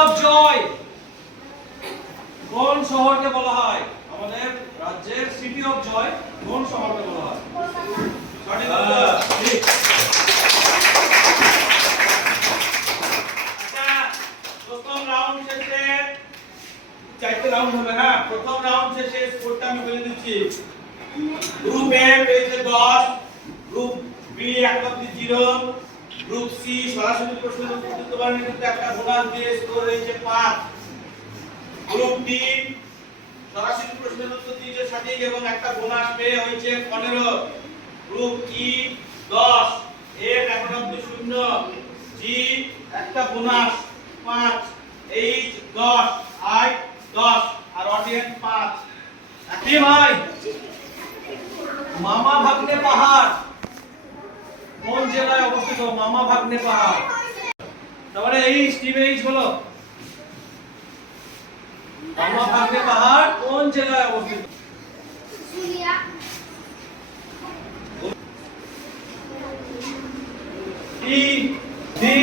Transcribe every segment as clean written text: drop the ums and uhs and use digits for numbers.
Of joy কোন শহরকে বলা হয়? আমাদের রাজ্যের সিটি অফ জয় কোন শহরকে বলা হয়? সঠিক উত্তর ঠিক। আচ্ছা, প্রথম রাউন্ড শেষে চারটি রাউন্ড হবে। হ্যাঁ, প্রথম রাউন্ড শেষে স্কোরটা আমি বলে দিচ্ছি। গ্রুপ এ পেয়েছে 10, গ্রুপ বি 1 অবধি 0, গ্রুপ সি সরাসরি প্রশ্নের উত্তর দিতে পারেনি কিন্তু একটা বোনাস দিয়ে স্কোর হয়েছে 5, গ্রুপ ডি সরাসরি প্রশ্নের উত্তর দিয়েছে সঠিক এবং একটা বোনাস পেয়ে হয়েছে 15, গ্রুপ ই 10, এফ 1 অবধি 0, জি একটা বোনাস 5, এইচ 10, আই 10 আর অডিয়েন্স 5। কি ভাই মামা ভাগ্নে পাহাড় কোন জেলায় অবস্থিত? মামা ভাগ্নে পাহাড়। তারপরে এইচ টিম এইচ বলো, মামা ভাগ্নে পাহাড় কোন জেলায় অবস্থিত? পুরুলিয়া। ই ডি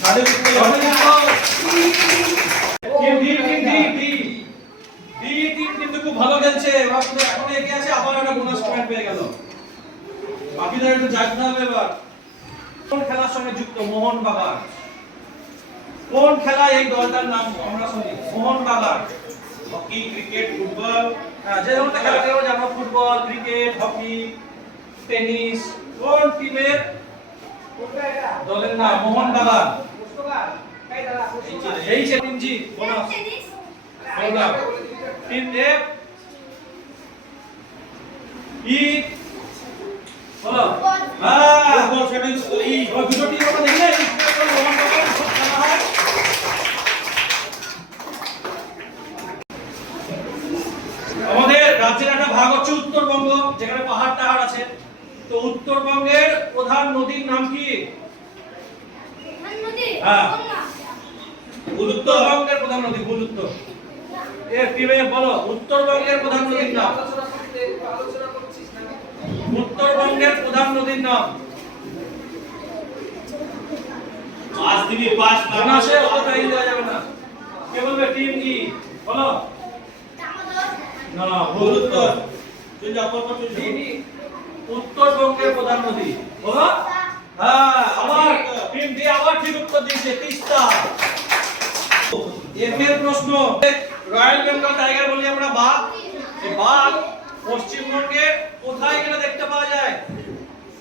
সঠিক উত্তর। কিন্তু খুব ভালো খেলছে, এখন এগিয়ে আছে, আবার একটা বোনাস পয়েন্ট পেয়ে গেল। বাকিদের একটু জাগতে হবে এবার। কোন খেলার সঙ্গে যুক্ত মোহনবাগান? কোন খেলা এই দলটার নাম আমরা শুনি? মোহনবাগান। হকি, ক্রিকেট, ফুটবল, যে ধরনের খেলা খেলে যেমন ফুটবল, ক্রিকেট, হকি, টেনিস, কোন টিমের দলের নাম মোহনবাগান? এই যে টিম জি বোনাস বললাম। টিম এফ ই বলো। হ্যাঁ বল সেটা ই ওই দুটো টিম আমরা দেখলে মোহনবাগান সব খেলা হয়। আমাদের রাজ্যের একটা ভাগ হচ্ছে উত্তরবঙ্গ, যেখানে পাহাড় টাহাড় আছে। তো উত্তরবঙ্গের প্রধান নদীর নাম কি? হ্যাঁ, উত্তরবঙ্গের প্রধান নদী ভুল উত্তর। এর টিমে বলো উত্তরবঙ্গের প্রধান নদীর নাম। উত্তরবঙ্গের প্রধান নদীর নাম। পাঁচ দিবি পাঁচ বোনাসে অত টাইম দেওয়া যাবে না। কে বলবে টিম কি বলো? না ভুল উত্তর। উত্তরবঙ্গের প্রধান নদী বলো। হ্যাঁ, আবার টিম ডি আবার ঠিক উত্তর দিয়েছে, তিস্তা। এর প্রশ্ন, রয়্যাল বেঙ্গল টাইগার বলি আমরা বাঘ, এই বাঘ পশ্চিমবঙ্গে কোথায় গেলে দেখতে পাওয়া যায়?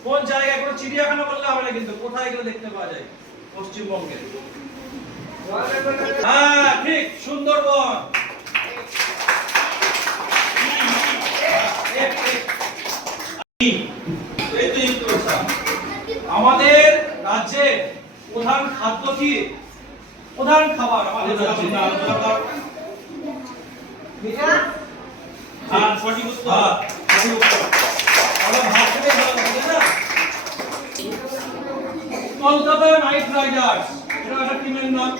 কোন জায়গায়? কোনো চিড়িয়াখানা বললে হবে না কিন্তু, কোথায় গেলে দেখতে পাওয়া যায় পশ্চিমবঙ্গে? হ্যাঁ ঠিক, সুন্দরবন। আমাদের রাজ্যে প্রধান খাদ্য কি? প্রধান খাবার আমাদের রাজ্যে সঠিক উত্তর। কলকাতা নাইট রাইডার্স এটা একটা টিমের নাম।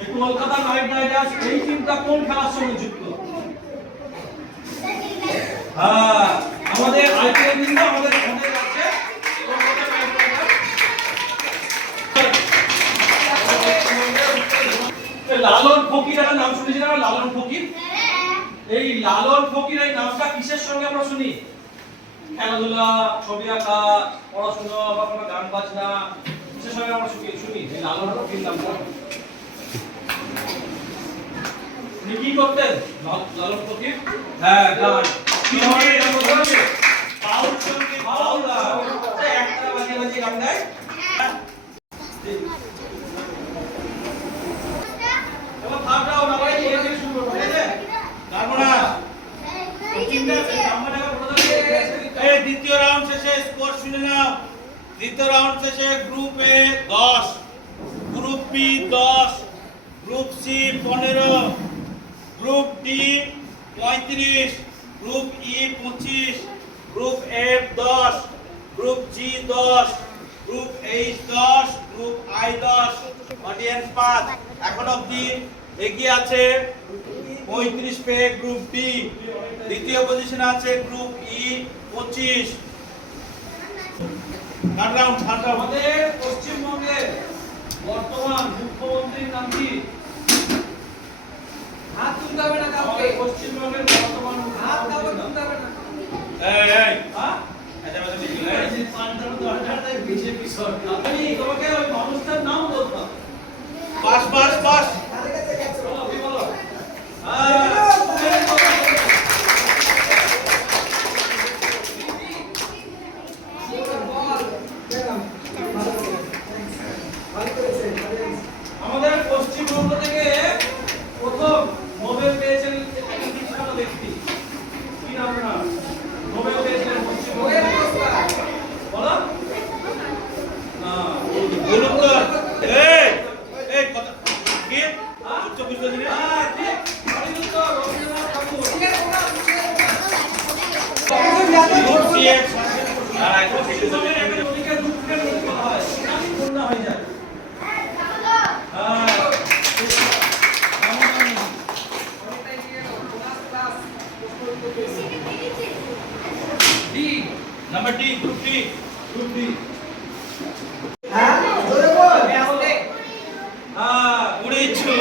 এই কলকাতা নাইট রাইডার্স এই টিমটা কোন খেলার সঙ্গে যুক্ত? হ্যাঁ, আমাদের আইপিএল কিন্তু আমাদের রাজ্যে কলকাতা নাইট রাইডার্স। লালন ফকির এর নাম শুনেছেন না? লালন ফকির, এই লালন ফকির এই নামটা কিসের সঙ্গে আমরা শুনি? খেলাধুলা, ছবি আঁকা, পড়াশোনা বা কোনো গান বাজনা, কিসের সঙ্গে আমরা শুনি এই লালন ফকির নামটা? উনি কি করতেন লালন ফকির? হ্যাঁ গান। কি ধরনের গান বলতে? বাউল সঙ্গীত, বাউল গান। একটা বাজিয়ে বাজিয়ে গান গায়। এবার থামটাও না ভাই, এই থেকে শুরু করব, ঠিক আছে? গাবো না। এই দ্বিতীয় রাউন্ড শেষে স্কোর শুনে নাও। দ্বিতীয় রাউন্ড শেষে group A 10, group B 10, group C 15, group D 35, group E 25, group F 10, group G 10, group H 10, group I 10, audience 5। এখন অবধি এগিয়ে আছে 35 পে গ্রুপ ডি। দ্বিতীয় পজিশনে আছে গ্রুপ ই 25। থার্ড রাউন্ড আমাদের পশ্চিমবঙ্গের বর্তমান বর্তমান মুখ্যমন্ত্রীর নাম কি? হাত তুলতে হবে না কাউকে। আমাদের পশ্চিমবঙ্গের বর্তমান হাত কাউকে মুখ্যমন্ত্রীর নাম। তুলতে হবে না। এই হ্যাঁ? আচ্ছা বাজে দেখি না এই যে পাল্টানো দরকার তাই বিজেপি সরকার। এই তোমাকে ওই মানুষটার নাম বলতে হবে। পাস পাস পাস বলো, কি বলো? আমাদের পশ্চিমবঙ্গ থেকে প্রথম নোবেল পেয়েছেন একজন বিখ্যাত ব্যক্তি। কি নাম না? নোবেল পেয়েছিলেন পশ্চিমবঙ্গে। বলো? বলুন তো এই এই কথা কি চুপ বুঝতে দিন ঠিক। সঠিক উত্তর, রবীন্দ্রনাথ ঠাকুর। নদীকে দুঃখের নদী বলা হয়। সেখানেই বন্যা হয়ে যায়। D, number D group D group D. উড়িয়েছো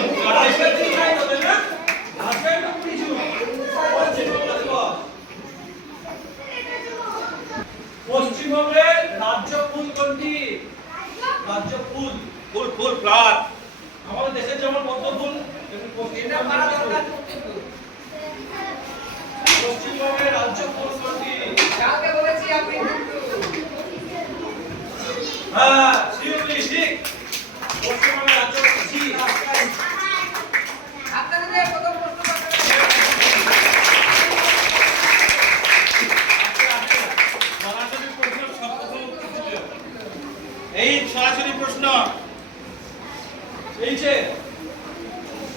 পশ্চিমবঙ্গের রাজ্য ফুল কোনটি? রাজ্য ফুল। ফুল ফুল ফ্লাওয়ার আমাদের দেশের যেমন পদ্ম ফুল, তেমনি পশ্চিমবঙ্গের রাজ্য ফুল কোনটি? হ্যাঁ, শিউলি, ঠিক। পশ্চিমবঙ্গের রাজ্য ফুল জি। সরাসরি প্রশ্ন সব প্রথম উত্তর দিল। এই সরাসরি প্রশ্ন এই যে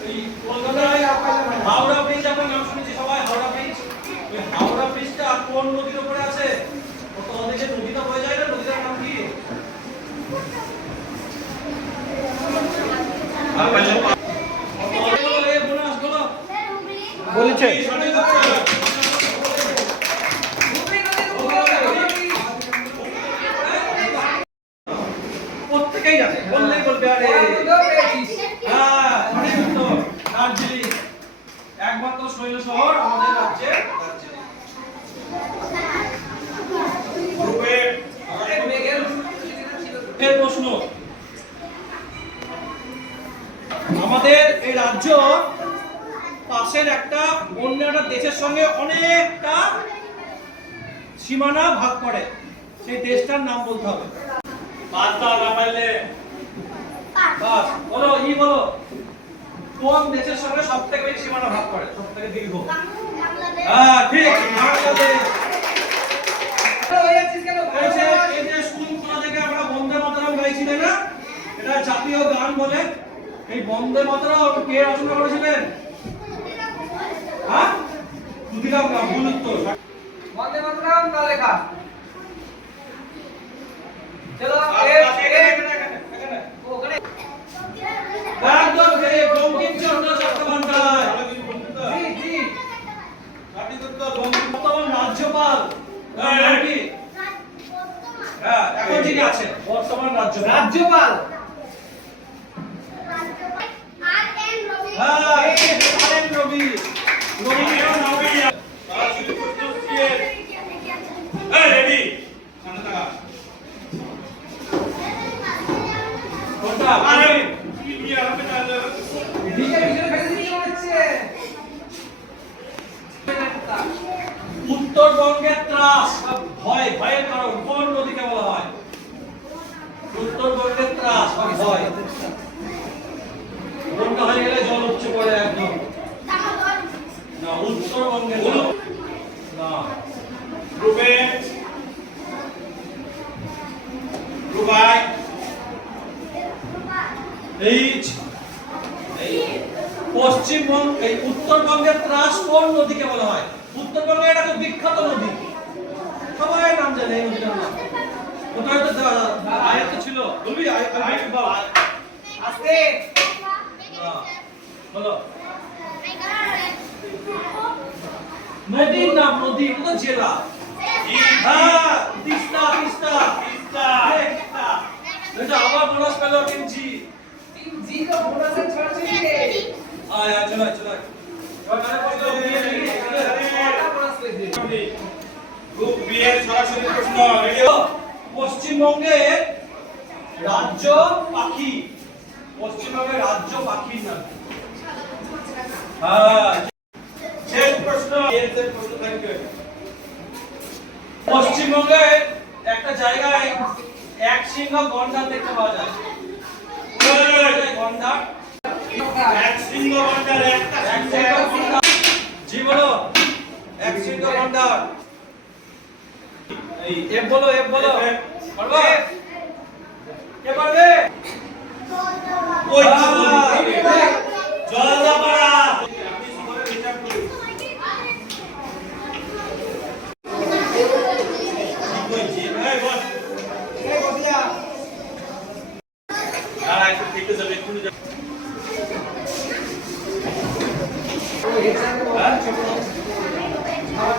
এই কলকাতায় হাওড়া ব্রিজ আপনার নাম শুনেছি সবাই, হাওড়া ব্রিজ। ওই হাওড়া ব্রিজটা কোন নদীর উপরে আছে? কত অনেকে নদীটা বয়ে যায় না, নদীটার নাম কি? আর পাইলে বলো, এই বোনাস বলো। বলেছে সঠিক উত্তর প্রত্যেকেই জানে, বললেই বলবে আরে হ্যাঁ, সঠিক উত্তর দার্জিলিং। একমাত্র শৈল শহর আমাদের রাজ্যে দার্জিলিং। গ্রুপে এর প্রশ্ন, আমাদের এই রাজ্য পাশের একটা অন্য একটা দেশের সঙ্গে অনেকটা সীমানা ভাগ করে, সেই দেশটার নাম বলতে হবে। বাদ দাও না পাইলে বাস বলো, ই বলো, কোন দেশের সঙ্গে সবথেকে বেশি সীমানা ভাগ করে, সবথেকে দীর্ঘ? হ্যাঁ, ঠিক, বাংলাদেশ। এই যে স্কুল খোলা থেকে আমরা বন্দে মাতরম গাইছি, তাই না? এটা জাতীয় গান বলে। এই বন্দে মাতরম কে রচনা করেছিলেন? হ্যাঁ, ক্ষুদিরাম গান। ভুল উত্তর। বন্দে মাতরম কার লেখা? চলো এখানে। ওখানে একদম ঠিক, বঙ্কিমচন্দ্র চট্টোপাধ্যায়। জি জি সঠিক উত্তর বঙ্কিম বর্তমান রাজ্যপাল নাম কি? হ্যাঁ, এখন যিনি আছেন বর্তমান রাজ্যপাল। রাজ্যপাল হ্যাঁ, আর.এন. রবি। রবীন্দ্রনাথ নবী সরাসরি প্রশ্ন দিয়ে এই রেডি সামনে থাকা কোনটা? আরে কি নিয়ে হবে না দিকে ভিতরে ফেলে দিতে হচ্ছে উত্তরবঙ্গের ত্রাস ভয়, ভয়ের কারণ কোন নদীকে বলা হয়? উত্তরবঙ্গের ত্রাস বা ভয়, বন্যা হয়ে গেলে জল উপচে পড়ে একদম। না, উত্তরবঙ্গের না। গ্রুপে গ্রুপাই এইচ পশ্চিমবঙ্গ, এই উত্তরবঙ্গের ত্রাস কোন নদীকে বলা হয়? উত্তরবঙ্গে এটা খুব বিখ্যাত নদী, সবাই নাম জানে এই নদীটার নাম। ওটা হয়তো আয়াত ছিল, বলবি আয়াত বল। আস্তে বলো নদীর নাম, নদী ওটা জেলা। হ্যাঁ, তিস্তা, তিস্তা। তিস্তা এটা আবার বোনাস পেল 3G। জি তো বোনাসের ছড়াছড়ি রে। আয় চলো চলো এবার কানে পড়ো কটা বোনাস পেয়েছে? গ্রুপ বি এর সরাসরি প্রশ্ন রেডি পশ্চিমবঙ্গের রাজ্য পাখি পশ্চিমবঙ্গের রাজ্য পাখির নাম হ্যাঁ শেষ প্রশ্ন এর যে প্রশ্ন থাকবে পশ্চিমবঙ্গের একটা জায়গায় এক সিংহ গন্ডার দেখতে পাওয়া যায় গন্ডার এক সিংহ গন্ডার একটা এক সিংহ সিংহ গন্ডার জি বলো এক সিংহ গন্ডার এই এফ বলো পারবা কে পারবে ওই জলদাপাড়া আপনি সবাই বিচার করুন জি ভাই বস এই বসিয়া। আর একটু থেকে যাবে একটু যাবে ও এক্সাম হ্যাঁ? আমার